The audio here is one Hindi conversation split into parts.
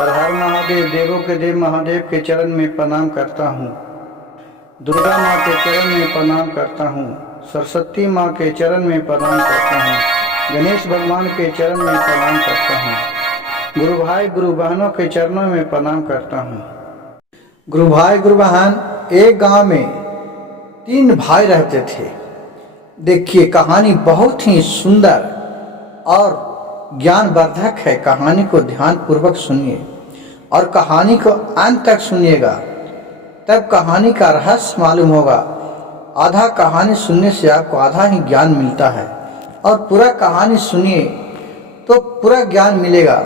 हर हर महादेव, देवों के देव महादेव के चरण में प्रणाम करता हूँ। दुर्गा माँ के चरण में प्रणाम करता हूँ। सरस्वती माँ के चरण में प्रणाम करता हूँ। गणेश भगवान के चरण में प्रणाम करता हूँ। गुरु भाई गुरु बहनों के चरणों में प्रणाम करता हूँ। गुरु भाई गुरु बहन, एक गांव में 3 भाई रहते थे। देखिए, कहानी बहुत ही सुंदर और ज्ञानवर्धक है। कहानी को ध्यान पूर्वक सुनिए और कहानी को अंत तक सुनिएगा, तब कहानी का रहस्य मालूम होगा। आधा कहानी सुनने से आपको आधा ही ज्ञान मिलता है, और पूरा कहानी सुनिए तो पूरा ज्ञान मिलेगा।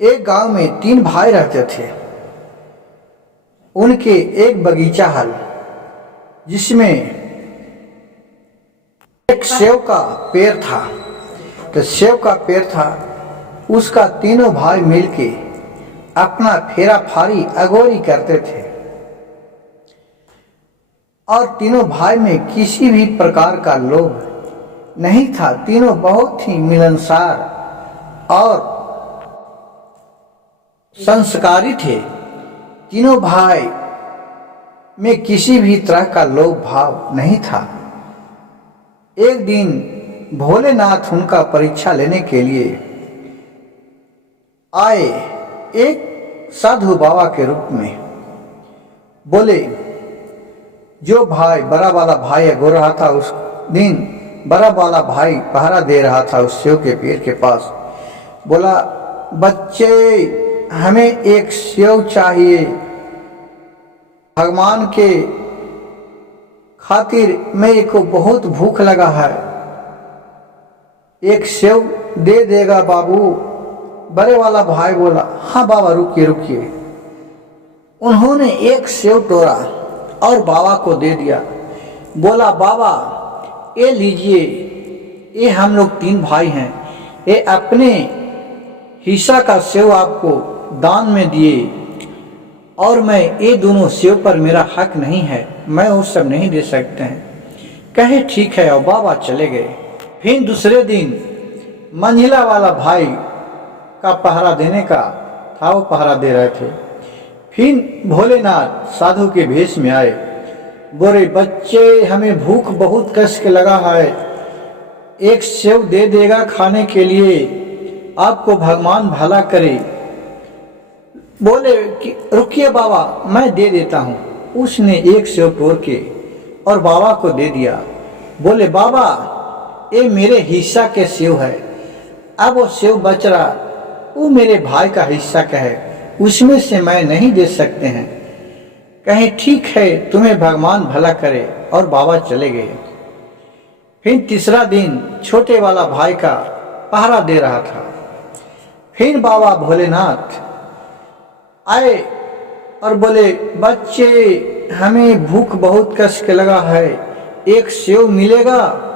एक गांव में 3 भाई रहते थे। उनके एक बगीचा हल, जिसमें एक सेव का पेड़ था। तो सेव का पेड़ था, उसका तीनों भाई मिलके अपना फेरा फारी अगोरी करते थे, और तीनों भाई में किसी भी प्रकार का लोभ नहीं था। तीनों बहुत ही मिलनसार और संस्कारी थे। तीनों भाई में किसी भी तरह का लोभ भाव नहीं था। एक दिन भोलेनाथ उनका परीक्षा लेने के लिए आए, एक साधु बाबा के रूप में। बोले, जो भाई बड़ा वाला भाई अगो रहा था, उस दिन बड़ा वाला भाई पहरा दे रहा था उस सेव के पेड़ के पास। बोला, बच्चे, हमें एक सेव चाहिए। भगवान के खातिर मेरे को बहुत भूख लगा है, एक सेव दे देगा बाबू? बड़े वाला भाई बोला, हाँ बाबा, रुकिए रुकिए। उन्होंने एक सेव तोड़ा और बाबा को दे दिया। बोला, बाबा ये लीजिए, ये हम लोग 3 भाई हैं, ये अपने हिस्सा का सेव आपको दान में दिए, और मैं ये दोनों सेव पर मेरा हक नहीं है, मैं वो सब नहीं दे सकते हैं। कहे ठीक है, और बाबा चले गए। फिर दूसरे दिन मंझिला वाला भाई का पहरा देने का था, वो पहरा दे रहे थे। फिर भोलेनाथ साधु के भेष में आए। बोले, बच्चे, हमें भूख बहुत कष्ट लगा है, एक सेव दे देगा खाने के लिए? आपको भगवान भला करे। बोले कि रुकिए बाबा, मैं दे देता हूँ। उसने एक सेव तोड़ के और बाबा को दे दिया। बोले, बाबा ये मेरे हिस्सा के सेव है, अब वो सेव बच रहा, वो मेरे भाई का हिस्सा का है, उसमें से मैं नहीं दे सकते हैं। कहे ठीक है, तुम्हें भगवान भला करे, और बाबा चले गए। फिर तीसरा दिन छोटे वाला भाई का पहरा दे रहा था। फिर बाबा भोलेनाथ आए और बोले, बच्चे, हमें भूख बहुत कष्ट लगा है, एक सेव मिलेगा?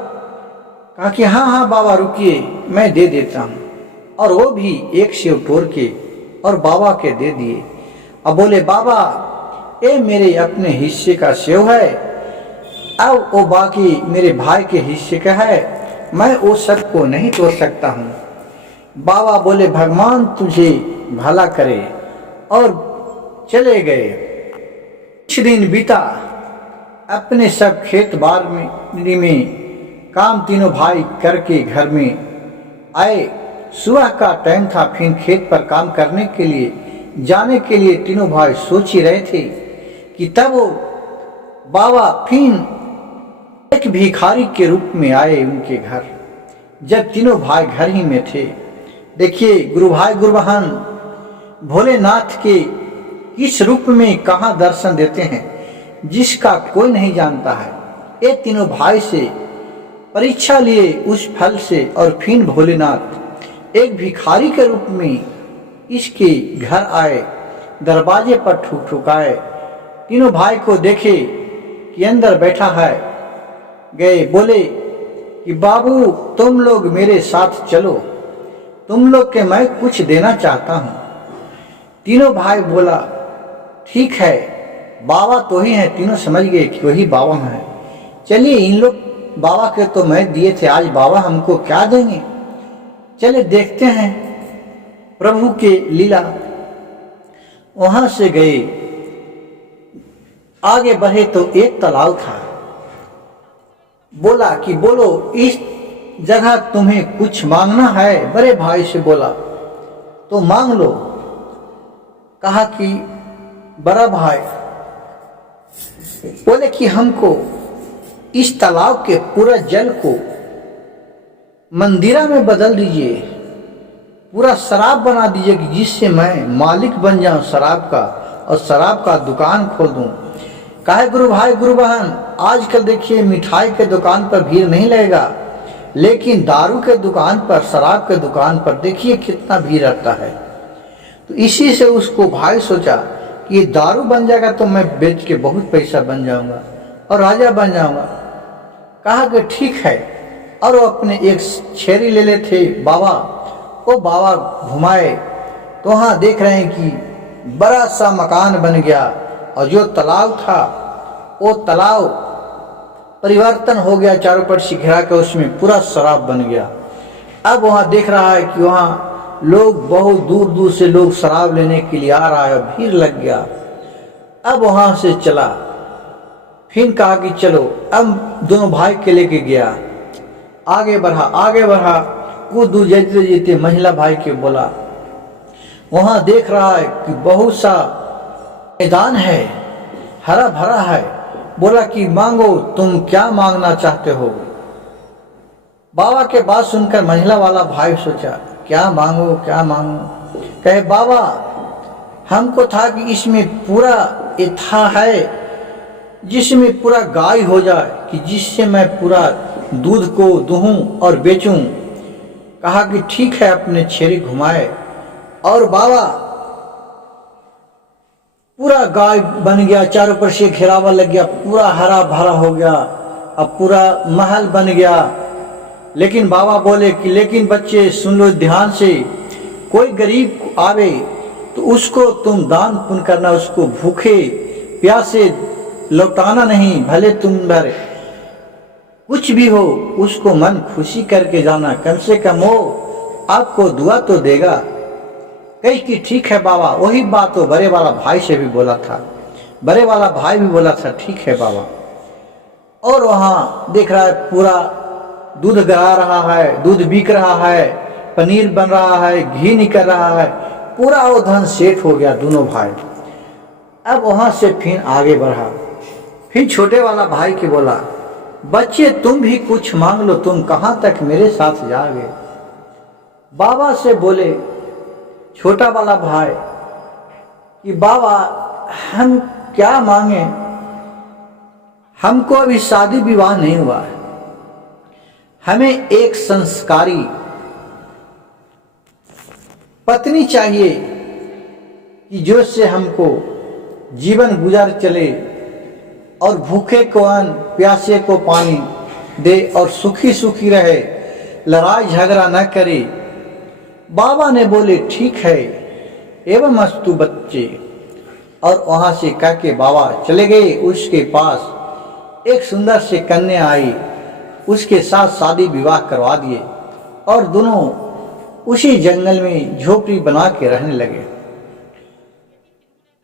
कहा कि हाँ हाँ बाबा, रुकिए, मैं दे देता हूँ। और वो भी एक सेव तोड़ के और बाबा के दे दिए। अब बोले, बाबा ये मेरे अपने हिस्से का सेव है, अब वो बाकी मेरे भाई के हिस्से का है, मैं वो सबको नहीं तोड़ सकता हूँ। बाबा बोले, भगवान तुझे भला करे, और चले गए। कुछ दिन बीता, अपने सब खेत बार में काम तीनों भाई करके घर में आए। सुबह का टाइम था। फिर खेत पर काम करने के लिए जाने के लिए तीनों भाई सोच ही रहे थे कि तब वो बाबा फिर एक भिखारी के रूप में आए उनके घर। जब तीनों भाई घर ही में थे, देखिए गुरु भाई गुरु बहन, भोलेनाथ के इस रूप में कहाँ दर्शन देते हैं जिसका कोई नहीं जानता है। ये तीनों भाई से परीक्षा लिए उस फल से, और फिर भोलेनाथ एक भिखारी के रूप में इसके घर आए, दरवाजे पर ठुक ठुकाए। तीनों भाई को देखे कि अंदर बैठा है, गए। बोले कि बाबू, तुम लोग मेरे साथ चलो, तुम लोग के मैं कुछ देना चाहता हूँ। तीनों भाई बोला, ठीक है, बाबा तो ही हैं। तीनों समझ गए कि वही बाबा हैं। चलिए, इन लोग बाबा के तो मैं दिए थे, आज बाबा हमको क्या देंगे, चले देखते हैं। प्रभु के लीला। वहां से गए, आगे बढ़े तो एक तालाब था। बोला कि बोलो इस जगह तुम्हें कुछ मांगना है? बड़े भाई से बोला तो मांग लो। कहा कि बड़ा भाई बोले कि हमको इस तालाब के पूरा जल को मंदिरा में बदल दीजिए, पूरा शराब बना दीजिए कि जिससे मैं मालिक बन जाऊं शराब का और शराब का दुकान खोल दूं। काहे गुरु भाई गुरु बहन, आजकल देखिए मिठाई के दुकान पर भीड़ नहीं लगेगा, लेकिन दारू के दुकान पर, शराब के दुकान पर देखिए कितना भीड़ रहता है। तो इसी से उसको भाई सोचा कि ये दारू बन जाएगा तो मैं बेच के बहुत पैसा बन जाऊंगा और राजा बन जाऊंगा। कहा कि ठीक है, और वो अपने एक छेरी ले ले थे बाबा, वो बाबा घुमाए तो वहाँ देख रहे हैं कि बड़ा सा मकान बन गया और जो तालाब था वो तालाब परिवर्तन हो गया, चारों पर से घिरा के उसमें पूरा शराब बन गया। अब वहाँ देख रहा है कि वहाँ लोग बहुत दूर दूर से लोग शराब लेने के लिए आ रहा है, भीड़ लग गया। अब वहाँ से चला, फिर कहा कि चलो, अब दोनों भाई के लेके गया, आगे बढ़ा कुछ दूर जीते जीते महिला भाई के बोला, वहां देख रहा है कि बहुत सा मैदान है, हरा भरा है। बोला कि मांगो, तुम क्या मांगना चाहते हो? बाबा के बात सुनकर महिला वाला भाई सोचा क्या मांगो क्या मांगो। कहे बाबा हमको था कि इसमें पूरा इथा है जिसमें पूरा गाय हो जाए कि जिससे मैं पूरा दूध को दूहूं और बेचूं। कहा कि ठीक है, अपने छेरी घुमाए और बाबा पूरा गाय बन गया, चारों पर से घेरावा लग गया, पूरा हरा भरा हो गया, अब पूरा महल बन गया। लेकिन बाबा बोले कि लेकिन बच्चे सुन लो ध्यान से, कोई गरीब आवे तो उसको तुम दान पुण्य करना, उसको भूखे प्यासे लौटाना नहीं, भले तुम भर कुछ भी हो उसको मन खुशी करके जाना, कम से कम वो आपको दुआ तो देगा। कही कि ठीक है बाबा। वही बात तो बड़े वाला भाई से भी बोला था, बड़े वाला भाई भी बोला था ठीक है बाबा। और वहाँ देख रहा है पूरा दूध गरा रहा है, दूध बिक रहा है, पनीर बन रहा है, घी निकल रहा है, पूरा वो धन सेठ हो गया दोनों भाई। अब वहाँ से फिर आगे बढ़ा, फिर छोटे वाला भाई के बोला बच्चे तुम भी कुछ मांग लो, तुम कहाँ तक मेरे साथ जाओगे? बाबा से बोले छोटा वाला भाई कि बाबा हम क्या मांगे, हमको अभी शादी विवाह नहीं हुआ है, हमें एक संस्कारी पत्नी चाहिए कि जो से हमको जीवन गुजार चले और भूखे को अन्न, प्यासे को पानी दे और सुखी सुखी रहे, लड़ाई झगड़ा न करे। बाबा ने बोले ठीक है एवं अस्तु बच्चे। और वहां से कह के बाबा चले गए, उसके पास एक सुंदर से कन्या आई, उसके साथ शादी विवाह करवा दिए और दोनों उसी जंगल में झोपड़ी बना के रहने लगे।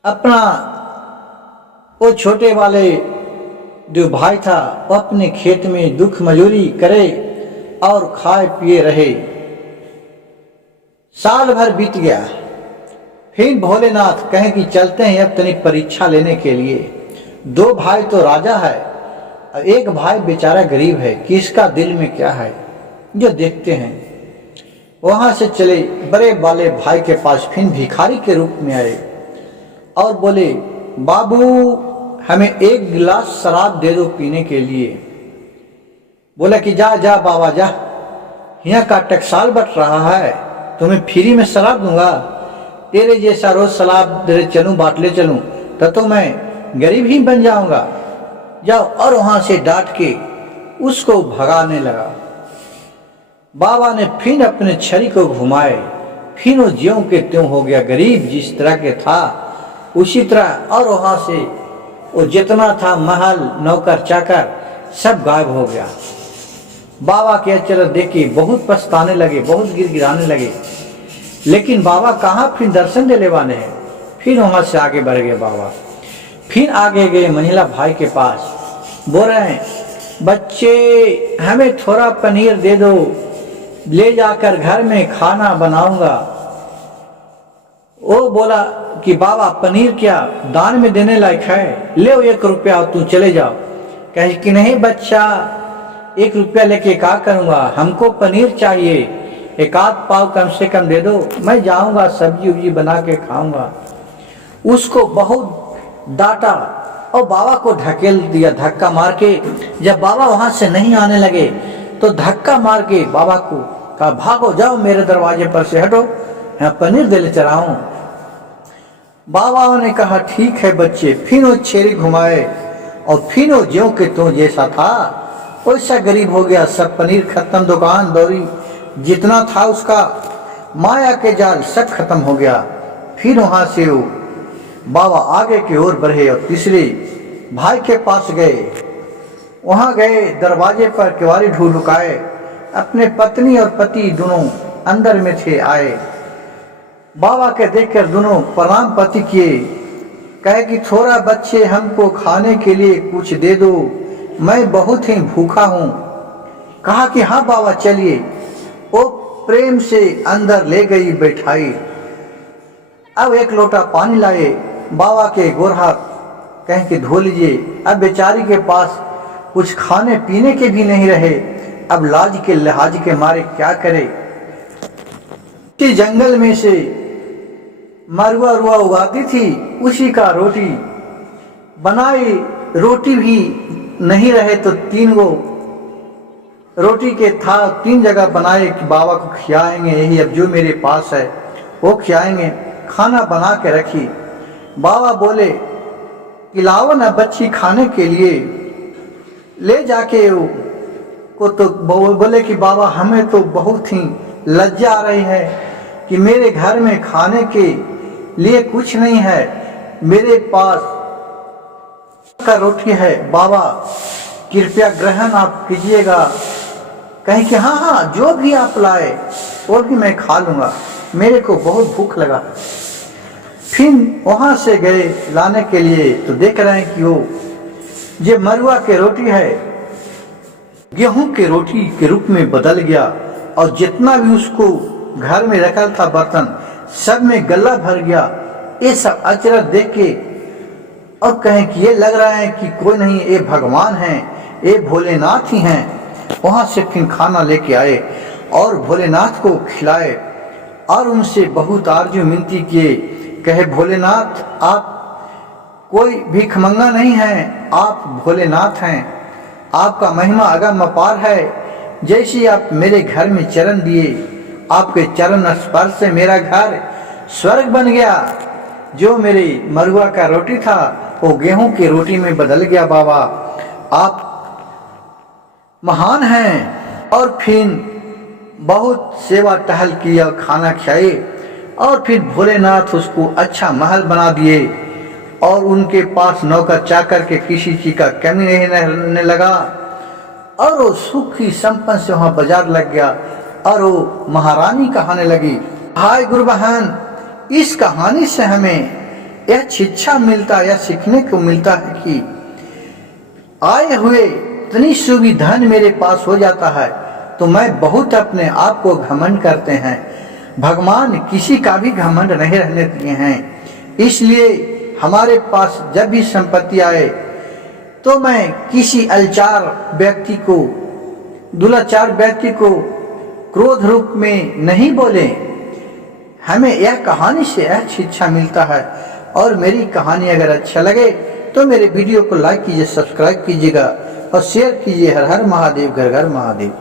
अपना वो छोटे वाले जो भाई था वो अपने खेत में दुख मजूरी करे और खाए पिए रहे। साल भर बीत गया, फिर भोलेनाथ कहे कि चलते हैं अब तनिक परीक्षा लेने के लिए। दो भाई तो राजा है और एक भाई बेचारा गरीब है, किसका दिल में क्या है जो देखते हैं। वहां से चले, बड़े वाले भाई के पास फिर भिखारी के रूप में आए और बोले बाबू हमें एक गिलास शराब दे दो पीने के लिए। बोला कि जा जा बाबा जा, यहाँ का टकसाल बट रहा है, तुम्हें फ्री में शराब दूंगा? तेरे जैसा रोज शराब दे चलूं, बाटले चलूं तो मैं गरीब ही बन जाऊंगा, जाओ। और वहां से डांट के उसको भगाने लगा। बाबा ने फिर अपने छड़ी को घुमाए, फिर वो ज्यों के त्यों हो गया, गरीब जिस तरह के था उसी तरह। और वहां से वो जितना था महल नौकर चाकर सब गायब हो गया। बाबा के चलो देख के बहुत पछताने लगे, बहुत गिड़गिड़ाने लगे। लेकिन बाबा कहाँ फिर दर्शन देने वाले हैं। फिर वहाँ से आगे बढ़ गए बाबा। फिर आगे गए मंझला भाई के पास, बोल रहे हैं बच्चे हमें थोड़ा पनीर दे दो, ले जाकर घर में खाना बनाऊंगा। वो बोला कि बाबा पनीर क्या दान में देने लायक है, ले 1 रुपया तू चले जाओ। कहे कि नहीं बच्चा, 1 रुपया लेके क्या करूँगा, हमको पनीर चाहिए, 1 आध पाव कम से कम दे दो, मैं जाऊँगा सब्जी उब्जी बना के खाऊँगा। उसको बहुत डांटा और बाबा को ढकेल दिया धक्का मार के। जब बाबा वहाँ से नहीं आने लगे तो धक्का मार के बाबा को कहा भागो, जाओ मेरे दरवाजे पर से हटो, यहाँ पनीर दे ले चला हूँ। बाबा ने कहा ठीक है बच्चे। फिर वो छेरी घुमाए और फिर वो ज्यों के त्यों जैसा था वैसा गरीब हो गया। सब पनीर खत्म, दुकान दौरी जितना था उसका माया के जाल सब खत्म हो गया। फिर वहाँ से वो बाबा आगे की ओर बढ़े और तीसरे भाई के पास गए। वहाँ गए, दरवाजे पर किवाड़ी ढुकाए, अपने पत्नी और पति दोनों अंदर में थे। आए बाबा के देखकर दोनों प्रणाम पति किए, कहे कि थोड़ा बच्चे हमको खाने के लिए कुछ दे दो, मैं बहुत ही भूखा हूँ। कहा कि हाँ बाबा चलिए। वो प्रेम से अंदर ले गई बैठाई। अब 1 लोटा पानी लाए, बाबा के गोर हाथ कह के धो लीजिए। अब बेचारी के पास कुछ खाने पीने के भी नहीं रहे। अब लाज के लिहाज के मारे क्या करे। जंगल में से मरुआ रुआ उगाती थी, उसी का रोटी बनाई। रोटी भी नहीं रहे तो 3 गो रोटी के था, 3 जगह बनाए कि बाबा को खिलाएंगे, यही अब जो मेरे पास है वो खिलाएंगे। खाना बना के रखी। बाबा बोले कि लाओ ना बच्ची खाने के लिए। ले जाके को तो बोले कि बाबा हमें तो बहुत ही लज्जा आ रही है कि मेरे घर में खाने के लिए कुछ नहीं है, मेरे पास का रोटी है, बाबा कृपया ग्रहण आप कीजिएगा। कहे कि हाँ हाँ जो भी आप लाए वो भी मैं खा लूँगा, मेरे को बहुत भूख लगा। फिर वहाँ से गए लाने के लिए तो देख रहे हैं कि वो ये मरुआ के रोटी है गेहूं के रोटी के रूप में बदल गया। और जितना भी उसको घर में रखा था बर्तन सब में गला भर गया। ये सब अचरज देख के और कहें कि ये लग रहा है कि कोई नहीं, ये भगवान हैं, ये भोलेनाथ ही हैं। वहाँ से फिर खाना लेके आए और भोलेनाथ को खिलाए और उनसे बहुत आरजू मिनती किए। कहे भोलेनाथ आप कोई भिखमंगा नहीं हैं, आप भोलेनाथ हैं, आपका महिमा अगम अपार है। जैसे आप मेरे घर में चरण दिए, आपके चरण स्पर्श से मेरा घर स्वर्ग बन गया। जो मेरे मरुआ का रोटी था वो गेहूं की रोटी में बदल गया। बाबा आप महान हैं। और फिर बहुत सेवा टहल किया, खाना खाए और फिर भोलेनाथ उसको अच्छा महल बना दिए और उनके पास नौकर चाकर के किसी चीज का कमी नहीं रहने लगा। और वो सुखी संपन्न से वहाँ बाजार लग गया और वो महारानी कहने लगी। भाई गुरु बहन, इस कहानी से हमें यह शिक्षा मिलता है, यह सीखने को मिलता है कि आए हुए इतनी सुविधा मेरे पास हो जाता है तो मैं बहुत अपने आप को घमंड करते हैं। भगवान किसी का भी घमंड नहीं रहने दिए हैं। इसलिए हमारे पास जब भी संपत्ति आए तो मैं किसी अलचार व्यक्ति को, दुलाचार व्यक्ति को क्रोध रूप में नहीं बोले। हमें यह कहानी से यह शिक्षा मिलता है। और मेरी कहानी अगर अच्छा लगे तो मेरे वीडियो को लाइक कीजिए, सब्सक्राइब कीजिएगा और शेयर कीजिए। हर हर महादेव, घर घर महादेव।